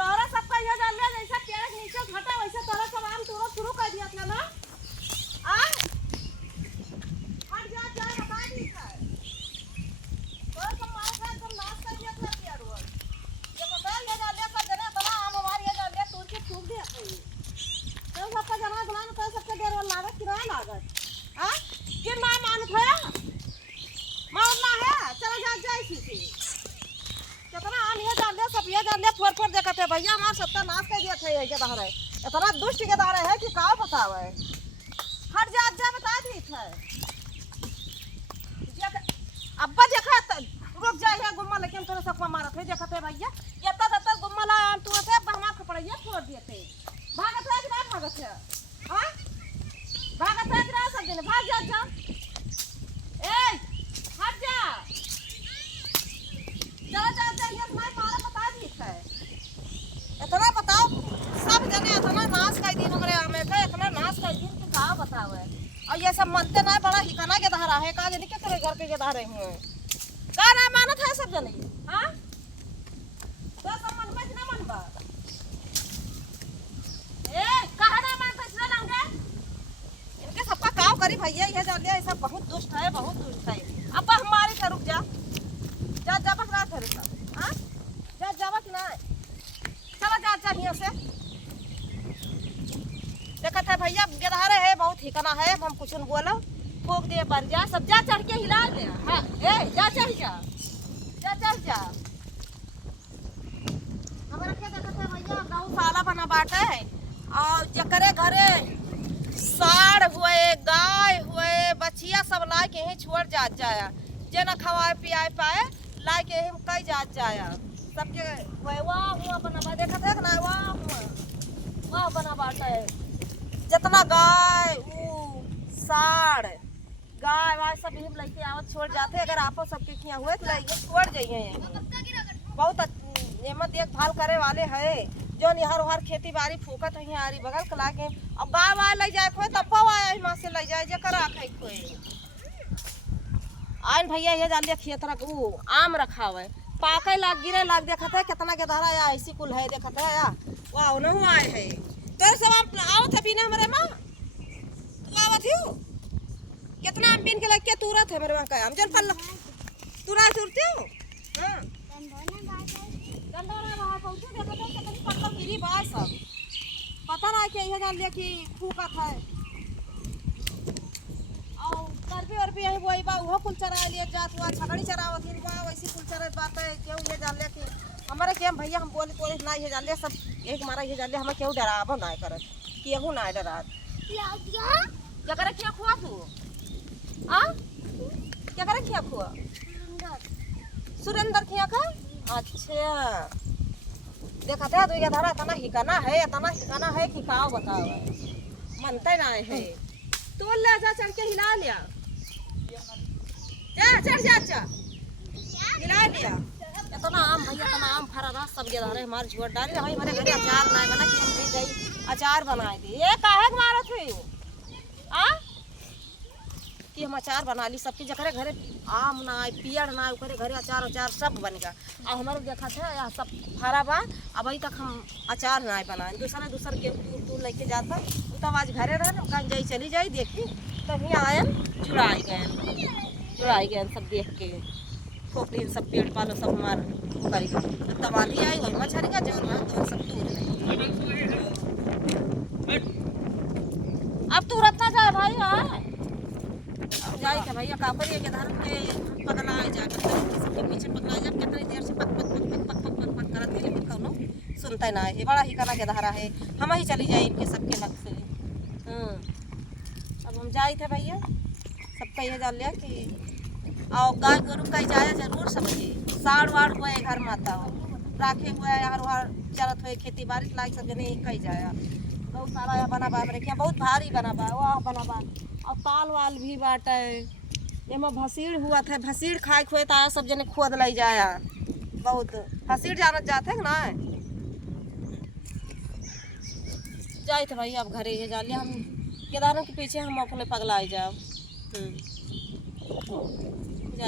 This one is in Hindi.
तोरा सबका ये डाल ले जैसा पेड़ के नीचे घटा वैसे तोरा सब आम तोड़ा शुरू कर दिया था ना आ हट जा जा बता दी है तोरा सब मार खा एकदम नाश कर दिया था पेड़ वो ये पता ये डाल ले सब जना बड़ा आम हमारे ये डाल ले तोड़ के ठोक दिया तो सबका जना बना तो सबके देर वाला लागत किराया लागत हां कि ना मान खाया मारना है चला जा जाए किसी कितना आम ये डाल ले सब ये डाल ले फोर फोर देखते भैया हमार सबका नाश कर दिया थे ये के बाहर है इतना दुष्ट के दारे है कि का बतावे हट जा बता दी है अब्बा देखा रुक जा ये गुम्मा लेकिन तोरे सबका मारत है देखते भैया ये तत गुम्मा ला आम तू से बहमा के पड़े छोड़ दिए थे भागत है कि ना भागत है हां भागत है कि ना सब दिन भाग जा ए हट जा चला जा ये मैं मारा बता दी है इतना बताओ सब जने इतना नाश कर दिन हमरे आमे का इतना नाश कर दिन कि का बतावे और ये सब मनते ना बड़ा हिकाना के धारा है का जने के तेरे घर के धारे हुए का ना मानत है सब जने हां तो सब मन में ना मन बा ए कहा ना मानत है लंगे इनके सबका काव करी भैया ये जान लिया सब बहुत दुष्ट है अब हमारी से रुक जा बस रात है सब हां जा बस ना चला जा यहाँ से देखा था भैया गिरहारे है बहुत हिकना है हम कुछ न बोलो ठोक दे बन जा सब जा चढ़ के हिला दे हां ए जा चढ़ जा हमरा के देखा था भैया गौशाला बना बाटे और जकरे घरे साढ़ हुए गाय हुए बछिया सब ला के ही छोड़ जाया जे न खवाए पियाए पाए ला के हम कई जाया सबके वाह हुआ बना देखा था ना वाह बना बाटा है जितना गाय साढ़ गाय वाय सब हम लेके आवत छोड़ जाते अगर आपो सबके किया हुए तो लेके छोड़ जाइए बहुत एमा देखभाल करे वाले है जो निहर उहर खेती बाड़ी फूकत है आरी बगल कला के अब गाय वाय ले जाए खोए तब आया हिमा से ले जाए जेकर आखे खोए आइन भैया ये डाल दिया खेत रख आम रखा हुआ है पाके लाग गिरे लाग देखा था कितना के धारा या ऐसी कुल है देखा था या वाह न हुआ है तो सब आवत है बिना हमरे मां तू आवत हो कितना आम बिन के लग के तुरत है मेरे मां का आम जल पल्ला तुरा तुरते हो हां गंडोरा बाहर पहुंचे देखा था कितनी पत्ता गिरी बाय सब पता ना कि ये जान लिया कि फूका था करबे और भी यही वही बा वो कुल चरा लिए जात हुआ छकड़ी चरावत ही बा वैसी कुल चरा बात है क्यों ये जान ले कि हमारे के भैया हम बोले कोई ना ये जान ले सब एक मारा ये जान ले हम क्यों डराबो ना करत केहू ना डरात क्या करे क्या खुआ तू आ क्या करे क्या खुआ सुरेंद्र किया खा अच्छा देखा था तो ये धारा इतना हिकाना है कि का बताओ मनते ना है तो ले जा चढ़ के हिला लिया चढ़ जा हिला लिया इतना आम भैया इतना आम फरा रहा सब गिरा रहे हमारे झोट डाली भाई हमारे घरे अचार ना बना कि हम गई अचार बनाए दी ये काहे मारत हुई आ कि हम अचार बना ली सबके जकरे घरे आम ना पियर ना ओकरे घरे अचार सब बन गया और हमारे देखा था यहाँ सब फरा बा अब अभी तक हम अचार ना बनाए दूसर के तू लेके जाता तब आज घरे रहे कहीं जाई चली जाई देखी तभी आयन जुड़ाई गए सब देख के खोपड़ी सब पेड़ पालो सब हमार तब आली आई वही मछली का जौन है तो सब दूर अब तू रत्ना जाए भाई अब जाए क्या भैया का करिए के धर्म के पगला जा सबके पीछे पगला जा कितनी देर से पक करत है लेकिन कौनो सुनता ना है बड़ा ही कना के धारा है हम ही चली जाए इनके सबके लग से अब हम जाए थे भैया सबका ये जान लिया कि आओ गाय गोरू का जाया जरूर समझे साड़ वाड़ हुआ घर माता हो राखे हुआ है हर वार चरत हुए खेती बाड़ी लाग सब जने कहीं जाया बहुत सारा बना बा रखे बहुत भारी बना बा वाह बना बा और ताल वाल भी बाटे एमा भसीड़ हुआ था भसीड़ खाए खुए तो सब जने खोद लाई जाया बहुत भसीड़ जानत जाते ना जाए थे भाई अब घरे ये जा लिया हम केदारों के पीछे हम अपने पगला जाओ